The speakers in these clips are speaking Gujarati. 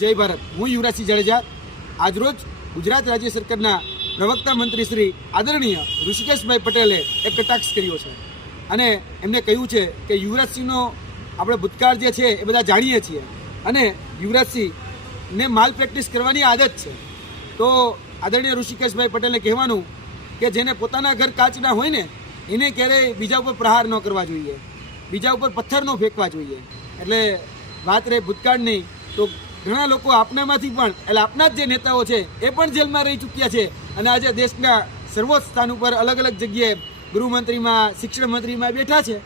જય ભારત. હું યુવરાજસિંહ જાડેજા. આજરોજ ગુજરાત રાજ્ય સરકારના પ્રવક્તા મંત્રી શ્રી આદરણીય ઋષિકેશભાઈ પટેલે એક કટાક્ષ કર્યો છે. અને એમને કહ્યું છે કે યુવરાજસિંહનો આપણે ભૂતકાળ જે છે એ બધા જાણીએ છીએ. અને યુવરાજસિંહને માલ પ્રેક્ટિસ કરવાની આદત છે. તો આદરણીય ઋષિકેશભાઈ પટેલને કહેવાનું કે જેને પોતાના ઘર કાચના હોય ને, એને ક્યારેય બીજા ઉપર પ્રહાર ન કરવા જોઈએ. બીજા ઉપર પથ્થર ન ફેંકવા જોઈએ. એટલે વાત રહે ભૂતકાળની, તો ઘણા લોકો આપનામાંથી પણ, એટલે આપના જ જે નેતાઓ છે, એ પણ જેલમાં રહી ચૂક્યા છે. અને આજે દેશના સર્વોચ્ચ સ્થાન ઉપર અલગ અલગ જગ્યાએ ગૃહમંત્રીમાં શિક્ષણ મંત્રીમાં બેઠા છે.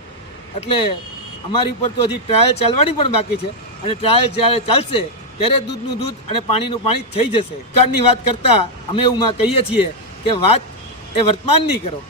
એટલે અમારી ઉપર તો હજી ટ્રાયલ ચાલવાની પણ બાકી છે. અને ટ્રાયલ જ્યારે ચાલશે, ત્યારે દૂધનું દૂધ અને પાણીનું પાણી થઈ જશે. સરકારની વાત કરતાં અમે એવુંમાં કહીએ છીએ કે વાત એ વર્તમાનની કરો.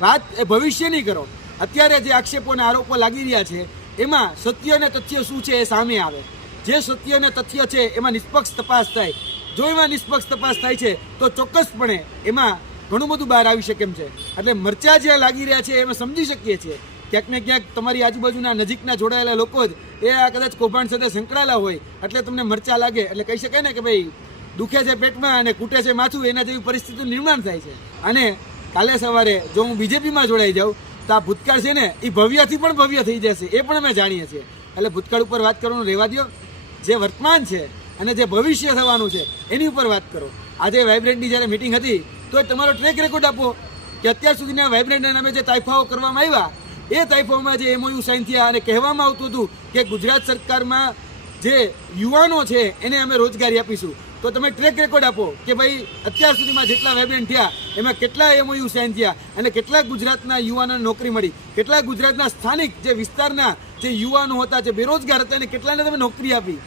વાત એ ભવિષ્યની કરો. અત્યારે જે આક્ષેપો અને આરોપો લાગી રહ્યા છે, એમાં સત્ય અને તથ્ય શું છે એ સામે આવે. જે સત્ય અને તથ્ય છે, એમાં નિષ્પક્ષ તપાસ થાય. જો એમાં નિષ્પક્ષ તપાસ થાય છે, તો ચોક્કસપણે એમાં ઘણું બધું બહાર આવી શકે એમ છે. એટલે મરચા જે લાગી રહ્યા છે, એમાં સમજી શકીએ છીએ. ક્યાંક ને ક્યાંક તમારી આજુબાજુના નજીકના જોડાયેલા લોકો જ, એ આ કદાચ કૌભાંડ સાથે સંકળાયેલા હોય, એટલે તમને મરચા લાગે. એટલે કહી શકાય ને કે ભાઈ, દુખે છે પેટમાં અને કૂટે છે માથું, એના જેવી પરિસ્થિતિનું નિર્માણ થાય છે. અને કાલે સવારે જો હું બીજેપીમાં જોડાઈ જાઉં, તો આ ભૂતકાળ છે ને, એ ભવ્યથી પણ ભવ્ય થઈ જશે. એ પણ અમે જાણીએ છીએ. એટલે ભૂતકાળ ઉપર વાત કરવાનું રહેવા દો જે વર્તમાન છે અને જે ભવિષ્ય થવાનું છે, એની ઉપર વાત કરો. આજે વાઇબ્રન્ટની જ્યારે મિટિંગ હતી તો તમારો ટ્રેક રેકોર્ડ આપો કે અત્યાર સુધીના વાઇબ્રન્ટના નામે જે તાઇફાઓ કરવામાં આવ્યા, એ તાઇફાઓમાં જે એમઓયુ સાઇન થયા અને કહેવામાં આવતું હતું કે ગુજરાત સરકારમાં જે યુવાનો છે, એને અમે રોજગારી આપીશું. તો તમે ટ્રેક રેકોર્ડ આપો કે ભાઈ, અત્યાર સુધીમાં જેટલા વેબિયન થયા, એમાં કેટલા એમઓયુ સાઇન થયા અને કેટલા ગુજરાતના યુવાનોને નોકરી મળી, કેટલા ગુજરાતના સ્થાનિક જે વિસ્તારના જે યુવાનો હતા, જે બેરોજગાર હતા, એને કેટલાને તમે નોકરી આપી.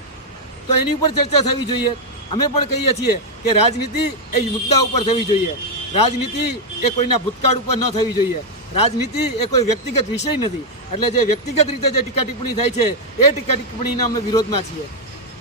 તો એની ઉપર ચર્ચા થવી જોઈએ. અમે પણ કહીએ છીએ કે રાજનીતિ એ મુદ્દા ઉપર થવી જોઈએ. રાજનીતિ એ કોઈના ભૂતકાળ ઉપર ન થવી જોઈએ. રાજનીતિ એ કોઈ વ્યક્તિગત વિષય નથી. એટલે જે વ્યક્તિગત રીતે જે ટીકા ટિપ્પણી થાય છે, એ ટીકા ટિપ્પણીના અમે વિરોધમાં છીએ.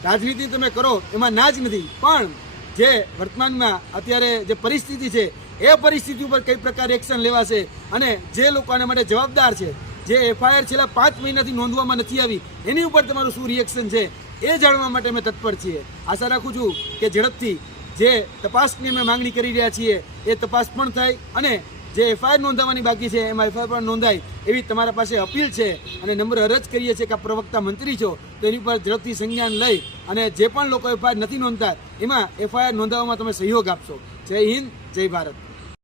રાજનીતિ તમે કરો, એમાં ના જ નથી. પણ જે વર્તમાનમાં અત્યારે જે પરિસ્થિતિ છે, એ પરિસ્થિતિ ઉપર કઈ પ્રકારે એક્શન લેવાશે અને જે લોકો આના માટે જવાબદાર છે, જે એફઆઈઆર છેલ્લા પાંચ મહિનાથી નોંધવામાં નથી આવી, એની ઉપર તમારું શું રિએક્શન છે? એ જાણવા માટે અમે તત્પર છીએ. આશા રાખું છું કે ઝડપથી જે તપાસની અમે માંગણી કરી રહ્યા છીએ, એ તપાસ પણ થાય અને જે એફઆઈઆર નોંધાવવાની બાકી છે, એમાં એફઆઈઆર પણ નોંધાય એવી તમારા પાસે અપીલ છે અને નંબર અરજ કરીએ છીએ કે આ પ્રવક્તા મંત્રી છો, તો એની પર ઝડપથી સંજ્ઞાન લઈ અને જે પણ લોકો એફઆઈઆર નથી નોંધતા, એમાં એફઆઈઆર નોંધાવવામાં તમે સહયોગ આપશો. જય હિન્દ, જય ભારત.